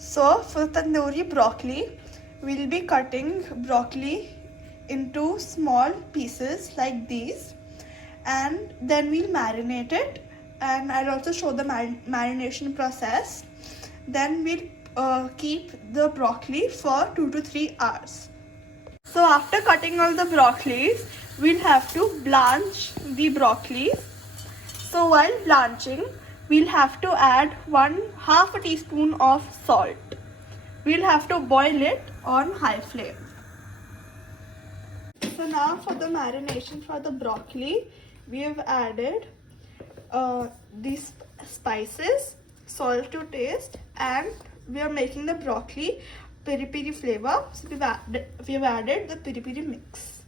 So for tandoori broccoli, we'll be cutting broccoli into small pieces like these, and then we'll marinate it, and I'll also show the marination process. Then we'll keep the broccoli for 2 to 3 hours. So after cutting all the broccolis, we'll have to blanch the broccoli. So while blanching, we'll have to add half a teaspoon of salt. We'll have to boil it on high flame. So now for the marination for the broccoli, we have added these spices, salt to taste, and we are making the broccoli peri peri flavor. So we've added the peri peri mix.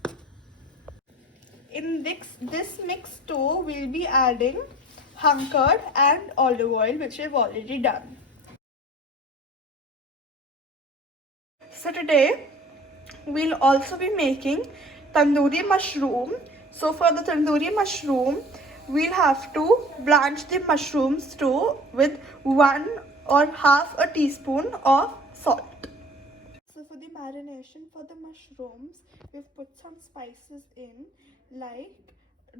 In this mix too, we'll be adding hung curd and olive oil, which we've already done. So today we'll also be making tandoori mushroom. So for the tandoori mushroom, we'll have to blanch the mushrooms too with 1 or half a teaspoon of salt. So for the marination for the mushrooms, we've put some spices in like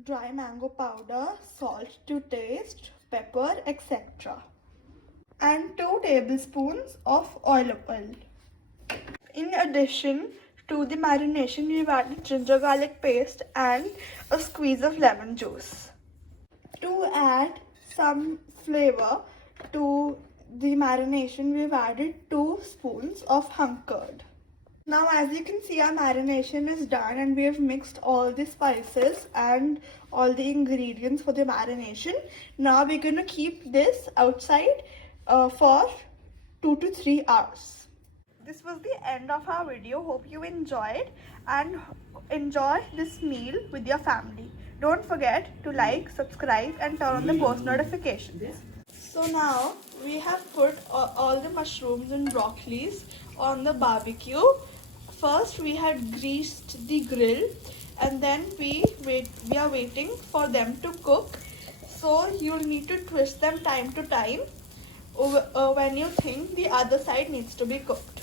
dry mango powder, salt to taste, pepper, etc. and 2 tablespoons of olive oil. In addition to the marination, we've added ginger garlic paste and a squeeze of lemon juice. To add some flavor to the marination, we've added 2 spoons of hung curd. Now as you can see, our marination is done and we have mixed all the spices and all the ingredients for the marination. Now we're going to keep this outside for 2 to 3 hours. This was the end of our video. Hope you enjoyed and enjoy this meal with your family. Don't forget to like, subscribe and turn on the post notifications. So now we have put all the mushrooms and broccolis on the barbecue. First we had greased the grill and then we are waiting for them to cook. So you'll need to twist them time to time when you think the other side needs to be cooked.